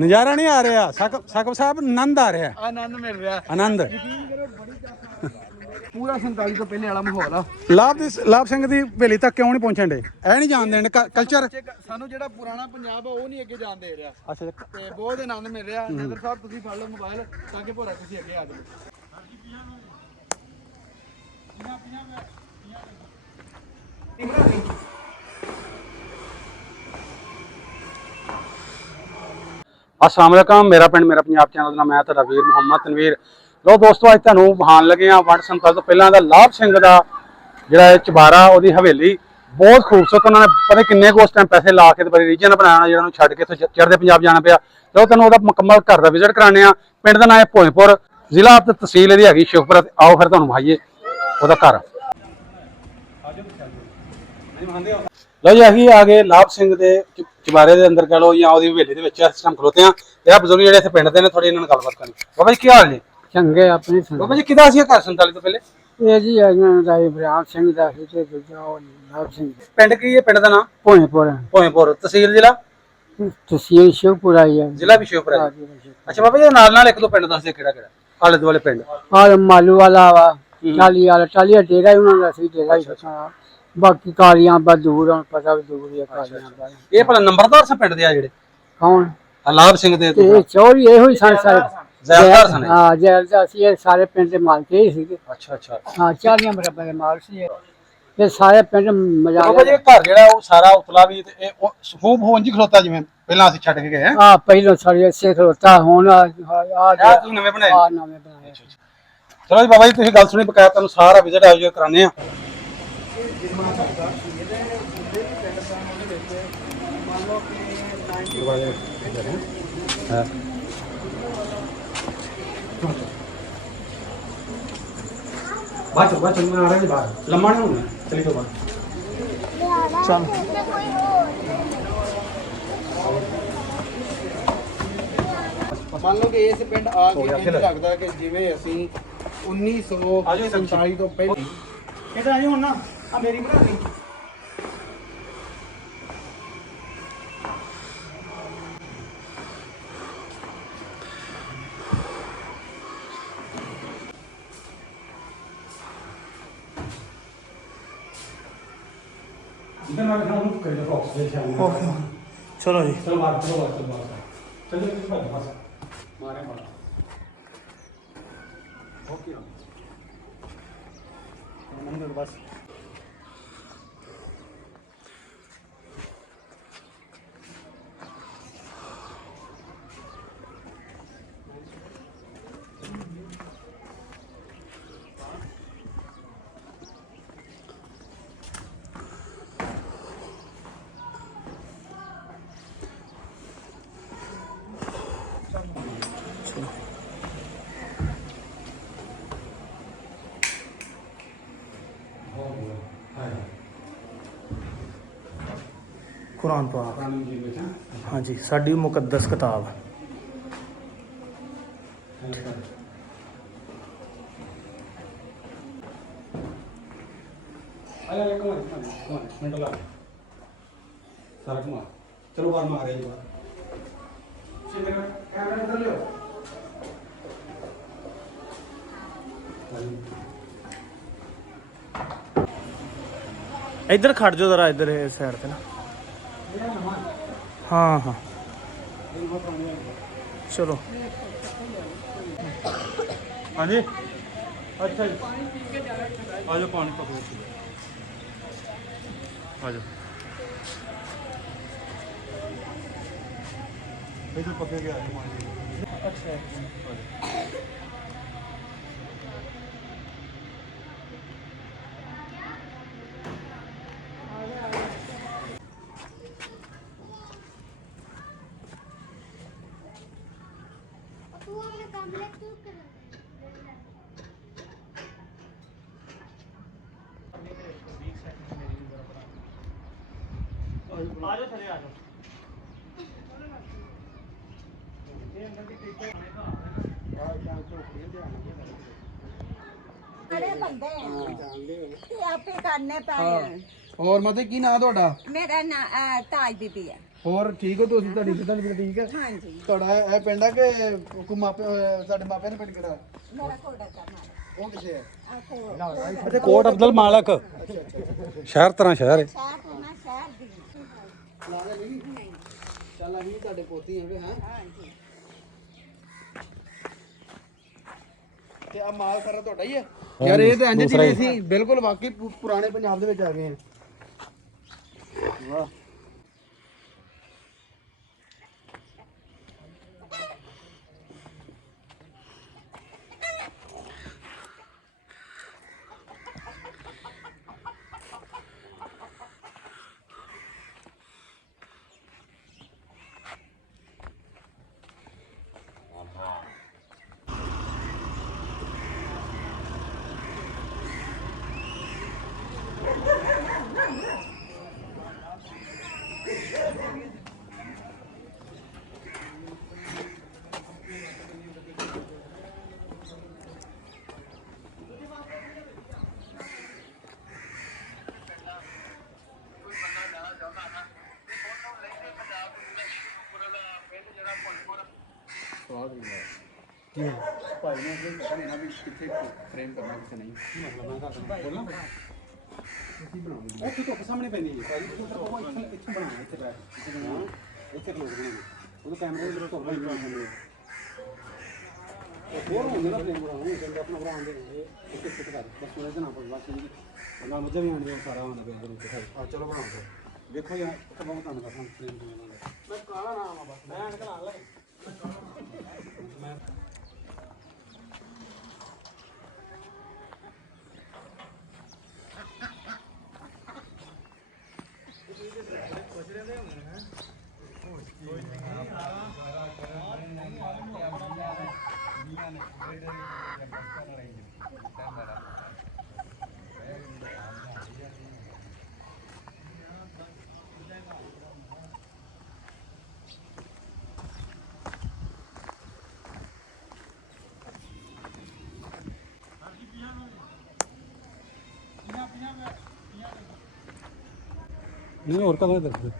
ਨਜ਼ਾਰਾ ਨਹੀਂ ਆ ਰਿਹਾ ਸਾਕਬ ਸਾਹਿਬ, ਆਨੰਦ ਆ ਰਿਹਾ, ਆਨੰਦ ਮਿਲ ਰਿਹਾ, ਆਨੰਦ। ਪੂਰਾ 47 ਤੋਂ ਪਹਿਲੇ ਵਾਲਾ ਮਾਹੌਲ ਆ। ਲਾਭ ਸਿੰਘ ਦੀ ਹਵੇਲੀ ਤੱਕ ਕਿਉਂ ਨਹੀਂ ਪਹੁੰਚਣ ਡੇ? ਇਹ ਨਹੀਂ ਜਾਣ ਦੇਣ ਕਲਚਰ। ਸਾਨੂੰ ਜਿਹੜਾ ਪੁਰਾਣਾ ਪੰਜਾਬ ਆ ਉਹ ਨਹੀਂ ਅੱਗੇ ਜਾਣ ਦੇ ਰਿਹਾ। ਅੱਛਾ ਤੇ ਬਹੁਤ ਆਨੰਦ ਮਿਲ ਰਿਹਾ। ਨਦਰ ਸਾਹਿਬ ਤੁਸੀਂ ਫੜ ਲਓ ਮੋਬਾਈਲ ਤਾਂ ਕਿ ਭੋਰਾ ਤੁਸੀਂ ਅੱਗੇ ਆ ਜਾਓ। अस्सलाम वालेकुम, मेरा पिंड मेरा पंजाब चैनल मैं ਤੁਹਾਡਾ ਵੀਰ ਮੁਹੰਮਦ ਤਨਵੀਰ। ਲੋ ਦੋਸਤੋ, ਅੱਜ ਤੁਹਾਨੂੰ ਵਿਖਾਣ ਲੱਗੇ ਆ ਵੰਡ ਸੰਤਾਲ ਤੋਂ ਪਹਿਲਾਂ ਦਾ ਲਾਭ ਸਿੰਘ ਦਾ ਜਿਹੜਾ ਚਬਾਰਾ, ਉਹਦੀ ਹਵੇਲੀ ਬਹੁਤ ਖੂਬਸੂਰਤ। ਉਹਨਾਂ ਨੇ ਪਤਾ ਕਿੰਨੇ ਕੁ ਉਸ ਟਾਈਮ ਪੈਸੇ ਲਾ ਕੇ ਤੇ ਬੜੀ ਰੀਜਨ ਬਣਾਉਣਾ, ਜਿਹੜਾ ਨੂੰ ਛੱਡ ਕੇ ਇੱਥੇ ਚੜ੍ਹਦੇ ਪੰਜਾਬ ਜਾਣਾ ਪਿਆ। ਲੋ ਤੁਹਾਨੂੰ ਉਹਦਾ ਮੁਕੰਮਲ ਘਰ ਦਾ ਵਿਜ਼ਿਟ ਕਰਾਉਂਦੇ ਆ। ਪਿੰਡ ਦਾ ਨਾਮ ਹੈ ਭੋਇਪੁਰ, ਜ਼ਿਲ੍ਹਾ ਤੇ ਤਹਿਸੀਲ ਇਹਦੀ ਹੈਗੀ ਸ਼ਿਵਪੁਰ। ਆਓ ਫਿਰ ਤੁਹਾਨੂੰ ਵਿਖਾਈਏ ਉਹਦਾ ਘਰ। ਲੋ ਜੀ, ਅਸੀਂ ਆ ਗਏ ਲਾਭ ਸਿੰਘ ਦੇ ਚਬਾਰੇ ਦੇ ਅੰਦਰ, ਕਹ ਲੋ ਜਾਂ ਉਹਦੀ ਹਵੇਲੀ ਦੇ ਵਿੱਚ ਇਸ ਟਾਈਮ ਖਲੋਤੇ ਆ। ਤੇ ਆ ਬਜ਼ੁਰਗ ਜਿਹੜੇ ਇੱਥੇ ਪਿੰਡ ਦੇ ਨੇ, ਥੋੜੀ ਇਹਨਾਂ ਨਾਲ ਗੱਲਬਾਤ ਕਰਨੀ। ਬਾਬਾ ਜੀ ਕੀ ਹਾਲ ਜੀ? ਚੰਗੇ ਆਪਣੀ ਬਾਬਾ ਜੀ ਕਿਹਦਾ ਸੀ ਘਰ 47 ਤੋਂ ਪਹਿਲੇ? ਇਹ ਜੀ ਦਾ ਇਬਰਾਹਿਮ ਸਿੰਘ ਦਾ ਸੀ ਤੇ ਦੂਜਾ ਉਹ ਲਾਭ ਸਿੰਘ। ਪਿੰਡ ਕੀ ਹੈ? ਪਿੰਡ ਦਾ ਨਾਮ ਭੋਇਪੁਰ, ਭੋਇਪੁਰ, ਤਹਿਸੀਲ ਜ਼ਿਲ੍ਹਾ? ਤਹਿਸੀਲ ਸ਼ਿਵਪੁਰਾ ਹੀ ਹੈ, ਜ਼ਿਲ੍ਹਾ ਵੀ ਸ਼ਿਵਪੁਰ ਹੈ। ਅੱਛਾ ਬਾਬਾ ਜੀ, ਨਾਲ ਇੱਕ ਦੋ ਪਿੰਡ ਦੱਸ ਦੇ ਕਿਹੜਾ ਕਿਹੜਾ ਆਲੇ ਦੁਆਲੇ ਪਿੰਡ? ਔਰ ਮਾਲੂ ਵਾਲਾ ਵਾ, ਟਾਲੀ ਵਾਲਾ, ਟਾਲੀ ਡੇਰਾ ਹੀ ਉਹਨਾਂ ਦਾ ਸੀ, ਡੇਰਾ ਹੀ ਪਤਾ। ਬਾਕੀ ਕਾਲੀਆਂ ਬਾ ਦੂਰ ਹੁਣ ਪਤਾ ਵੀ ਦੂਰ ਹੀ ਕਾਲੀਆਂ ਬਾ। ਇਹ ਭਲਾ ਨੰਬਰਦਾਰ ਸਨ ਪਿੰਡ ਦੇ ਆ ਜਿਹੜੇ? ਕੌਣ? ਲਾਭ ਸਿੰਘ ਦੇ ਤੇ ਚੋਰੀ ਇਹੋ ਹੀ ਸਨ ਸਾਰੇ। ਜ਼ੈਲਦਾਰ ਸਨ? ਹਾਂ ਜ਼ੈਲਦਾਰ ਸੀ, ਇਹ ਸਾਰੇ ਪਿੰਡ ਦੇ ਮਾਲਕ ਹੀ ਸੀਗੇ। ਅੱਛਾ ਅੱਛਾ। ਹਾਂ 40 ਮਰਬੇ ਦੇ ਮਾਲਕ ਸੀ ਇਹ ਸਾਰੇ ਪਿੰਡ। ਮਜ਼ਾ ਬਾਬਾ ਜੀ ਘਰ ਜਿਹੜਾ ਉਹ ਸਾਰਾ ਉਤਲਾ ਵੀ ਤੇ ਇਹ ਖੂਬ ਹੋਂਜੀ ਖਲੋਤਾ ਜਿਵੇਂ ਪਹਿਲਾਂ ਅਸੀਂ ਛੱਡ ਕੇ ਗਏ ਆ। ਹਾਂ ਪਹਿਲੋਂ ਸਾਰੇ ਇਸੇ ਖਲੋਤਾ ਹੁਣ ਆ ਤੁਸੀਂ ਨਵੇਂ ਬਣਾਏ? ਆ ਨਵੇਂ ਬਣਾਏ। ਚਲੋ ਜੀ ਬਾਬਾ ਜੀ, ਤੁਸੀਂ ਗੱਲ ਸੁਣੀ ਬਕਾਇਆ, ਤੁਹਾਨੂੰ ਸਾਰਾ ਵਿਜ਼ਿਟ ਆਜੋ ਕਰਾਣੇ ਆ। ਬਾਅਦ ਮੈਂ ਆ ਰਿਹਾ ਜੀ ਬਾਹਰ, ਲੰਮਾ ਨਹੀਂ ਹੋਣਾ, ਚਲੀ ਤੋਂ ਬਾਅਦ ਚੱਲ ਮੰਨ ਲਓ ਕਿ ਇਸ ਪਿੰਡ ਆ ਕੇ ਇੰਝ ਲੱਗਦਾ ਕਿ ਜਿਵੇਂ ਅਸੀਂ 1947 ਤੋਂ ਪਹਿਲਾਂ। ਕਿਹਦਾ ਆਈ ਹੁਣ ਨਾ ਆ ਮੇਰੀ ਬਣਾ ਲਈ। इधर मैं कहना हूँ कहीं तो ऑक्स ले जाऊँ। ओके चलो जी। चलो बाहर चलो बस मारे मारा ओके मंदिर बस। कुरान पाक, हाँ जी, साडी मुकद्दस किताब। चलो बाहर में आ रहे हैं। कैमरा इधर ले इधर खड़ जाओ जरा, इधर साइड पे ना। हाँ हाँ चलो। हाँ जी अच्छा जी, आ जाओ पानी पकड़ो, आ जाओ इधर पकड़ के आ जाओ पानी। अच्छा बड़े बंदे हैं आपे करने पाए। और मतलब की ना ਤੁਹਾਡਾ? मेरा ना ताज बीबी है। ਹੋਰ ਠੀਕ ਹੋ ਤੁਸੀਂ? ਤੁਹਾਡੀ ਸਿਹਤ ਵੀ ਠੀਕ ਹੈ? ਹਾਂਜੀ ਤੁਹਾਡਾ ਇਹ ਪਿੰਡ ਆ ਕਿ ਕੋਈ ਮਾਪੇ ਸਾਡੇ ਮਾਪਿਆਂ ਦਾ ਪਿੰਡ ਕਿਹੜਾ? ਮੇਰਾ ਕੋਡਾ ਕਰਨਾ ਉਹ ਕਿੱਥੇ ਹੈ? ਆ ਕੋ ਕੋਟ ਅਬਦੁਲ ਮਾਲਕ ਸ਼ਹਿਰ ਤਰ੍ਹਾਂ ਸ਼ਹਿਰ ਹੈ। ਸ਼ਹਿਰ ਤੋਂ ਨਾ ਸ਼ਹਿਰ ਦੀ ਲਾਗੇ ਨਹੀਂ? ਚੱਲ ਅਸੀਂ ਤੁਹਾਡੇ ਪੋਤੀ ਹੈਗੇ ਹਾਂ। ਹਾਂਜੀ ਤੇ ਆ ਮਾਲ ਸਾਰਾ ਤੁਹਾਡਾ ਹੀ ਹੈ? ਯਾਰ ਇਹ ਤਾਂ ਇੰਜ ਜਿਵੇਂ ਸੀ ਬਿਲਕੁਲ ਵਾਕਈ ਪੁਰਾਣੇ ਪੰਜਾਬ ਦੇ ਵਿੱਚ ਆ ਗਏ ਆ। ਵਾਹ ਭਾਈ ਨੇ ਆਪਣੇ ਨਾ ਵੀ ਕਿੱਥੇ ਫਰੇਮ ਕਰਨਾ ਕਿੱਥੇ ਨਹੀਂ। ਮਤਲਬ ਮੈਂ ਤੁਹਾਨੂੰ ਬੋਲਾਂ ਤੁਸੀਂ ਬਣਾਓਗੇ ਉਹ ਧੁੱਪ ਸਾਹਮਣੇ ਪੈਂਦੀ ਹੈ ਭਾਈ ਤੁਸੀਂ ਤਾਂ ਉਹ ਇੱਥੇ ਬਣਾਉਣਾ ਇੱਥੇ ਬਣਾਉਣਾ ਇੱਥੇ ਲੋਕ ਬਣਾਉਣੇ ਉਹਦੇ ਕੈਮਰੇ ਦੇ ਧੁੱਪ ਨਹੀਂ ਬਣਾਉਂਦੇ ਉਹ ਹੋਰ ਹੁੰਦੇ ਨਾ ਫਰੇਮ ਬਣਾਉਣੇ ਕਹਿੰਦੇ ਆਪਣਾ ਬਣਾਉਂਦੇ ਇੱਕ ਇੱਕ ਕਰ ਬਸ ਉਹਦੇ ਨਾਲ ਬਸ ਉਹਨਾਂ ਨੂੰ ਵੀ ਆਉਂਦੇ ਸਾਰਾ ਆਉਂਦਾ ਪਿਆ ਉਹਦੇ ਵਿੱਚ ਆ ਚਲੋ ਬਣਾਓ ਦੇਖੋ ਯਾਰ ਤਾਂ ਬਹੁਤ ਧੰਨਵਾਦ ਤੁਹਾਨੂੰ ਫਰੇਮ ਬਣਾਉਣ ਦਾ ਮੈਂ ਕਾਲਾ ਨਾਮ ਆ ਬਸ। ਮੈਂ ਨਿਕਲ ਲੈ ਮੈਂ नहीं और कदम दस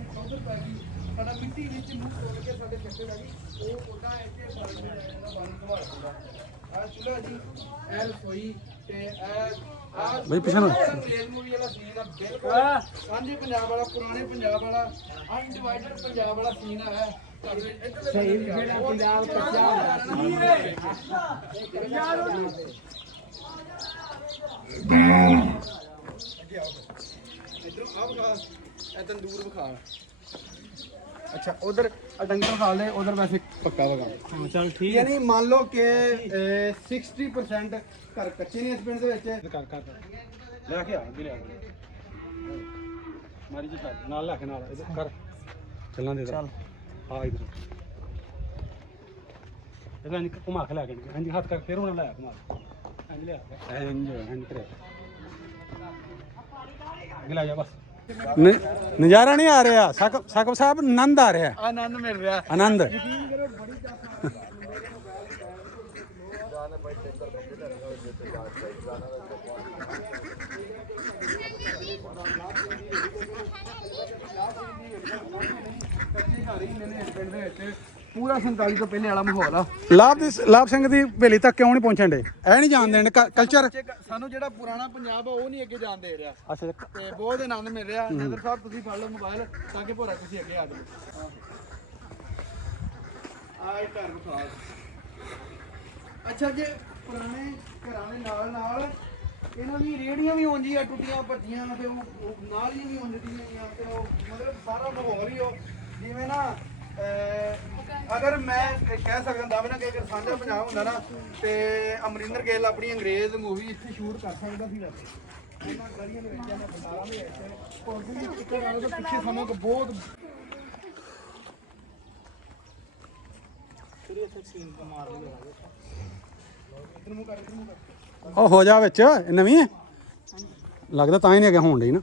ਸਾਡਾ ਮਿੱਟੀ ਵਿੱਚ ਮੂੰਹ ਖੋਲ ਕੇ ਸਾਡੇ ਫੱਟੇ ਦਾ ਜੀ ਉਹ ਕੋਟਾ ਇੱਥੇ ਸਾਰਾ ਜਿਹੜਾ ਬੰਦ ਸੰਭਾਲ ਦਿੰਦਾ। ਆ ਚੁੱਲ੍ਹਾ ਜੀ ਇਹ ਰਸੋਈ ਤੇ ਇਹ ਬਈ ਪਿੱਛੇ ਨੂੰ ਅੰਗਰੇਜ਼ ਮੂਵੀ ਵਾਲਾ ਸੀਨ ਆ ਬਿਲਕੁਲ ਸਾਂਝੇ ਪੰਜਾਬ ਵਾਲਾ ਪੁਰਾਣੇ ਪੰਜਾਬ ਵਾਲਾ ਅਨਡਿਵਾਈਡਡ ਪੰਜਾਬ ਵਾਲਾ ਸੀਨ ਆ ਸਹੀ ਜਿਹੜਾ ਪੰਜਾਬ ਇਹ ਤੰਦੂਰ ਵਿਖਾ। ਅੱਛਾ ਉਧਰ ਡੰਗਰ ਖਾ ਲੈ ਉਧਰ ਵੈਸੇ ਪੱਕਾ ਵਗਾ चल ठीक ਯਾਨੀ ਮੰਨ ਲਓ ਕਿ 60% ਘਰ ਕੱਚੇ ਨੇ ਇਸ ਪਿੰਡ ਦੇ ਵਿੱਚ। कर कर लेके आ भी ले मारी जी कर नाल लेके नाल इधर कर चलना दे चल हां इधर इधर इनके घुमा के लेके हां जी हाथ कर फिर उन्हें लाया घुमा हां जी ले हां करे अगला जा बस नजारा नहीं आ रहा साकब साहब आनंद आ रहा है ਆਨੰਦ ਮਿਲ ਰਿਹਾ। आनंद ਯਕੀਨ ਕਰੋ ਬੜੀ ਜ਼ਿਆਦਾ ਪੂਰਾ 47 ਤੋਂ ਪਹਿਲੇ ਵਾਲਾ ਮਾਹੌਲ ਆ। ਲਾਭ ਸਿੰਘ ਦੀ ਹਵੇਲੀ ਤੱਕ ਕਿਉਂ ਨਹੀਂ ਪਹੁੰਚਣ ਦੇ ਇਹ ਨਹੀਂ ਜਾਣਦੇ ਨੇ ਕਲਚਰ ਸਾਨੂੰ ਜਿਹੜਾ ਪੁਰਾਣਾ ਪੰਜਾਬ ਆ ਉਹ ਨਹੀਂ ਅੱਗੇ ਜਾਣ ਦੇ ਰਿਹਾ ਅੱਛਾ ਤੇ ਬਹੁਤ ਆਨੰਦ ਮਿਲ ਰਿਹਾ। ਨਜ਼ਰ ਸਾਹਿਬ ਤੁਸੀਂ ਫੜ ਲਓ ਮੋਬਾਈਲ ਤਾਂ ਕਿ ਭੋਰਾ ਤੁਸੀਂ ਅੱਗੇ ਆ ਜਾਓ। ਆਏ ਘਰ ਵਿਖਾ। ਅੱਛਾ ਜੇ ਪੁਰਾਣੇ ਘਰਾਂ ਦੇ ਨਾਲ ਨਾਲ ਇਹਨਾਂ ਦੀ ਰੇੜੀਆਂ ਵੀ ਉਂਝ ਹੀ ਆ ਟੁੱਟੀਆਂ ਭੱਜੀਆਂ ਤੇ ਉਹ ਨਾਲ ਹੀ ਵੀ ਉਂਝ ਦੀਆਂ ਤੇ ਉਹ ਮਤਲਬ ਸਾਰਾ ਮਾਹੌਲ ਹੀ ਉਹ ਜਿਵੇਂ ਨਾ ਅਗਰ ਮੈਂ ਕਹਿ ਸਕਦਾ ਦਾਅਵੇ ਨਾਲ ਕਿ ਅਗਰ ਸਾਂਝਾ ਪੰਜਾਬ ਹੁੰਦਾ ਨਾ ਤੇ ਅਮਰਿੰਦਰ ਗਿੱਲ ਆਪਣੀ ਅੰਗਰੇਜ਼ ਮੂਵੀ ਇੱਥੇ ਸ਼ੂਟ ਕਰ ਸਕਦਾ ਸੀ ਵੈਸੇ ਇਹਨਾਂ ਗਲੀਆਂ ਦੇ ਵਿੱਚ ਇਹਨਾਂ ਬੰਦਾਰਾਂ ਦੇ ਵਿੱਚ ਹੋਰ ਵੀ ਕਿਤੇ ਨਾਲ ਤਾਂ ਪਿੱਛੇ ਸਾਨੂੰ ਇੱਕ ਬਹੁਤ ਉਹ ਹੋ ਜਾ ਵਿੱਚ ਨਵੀਂ ਹੈ ਲੱਗਦਾ ਤਾਂ ਹੀ ਨਹੀਂ ਅੱਗੇ ਹੋਣ ਡਈ ਨਾ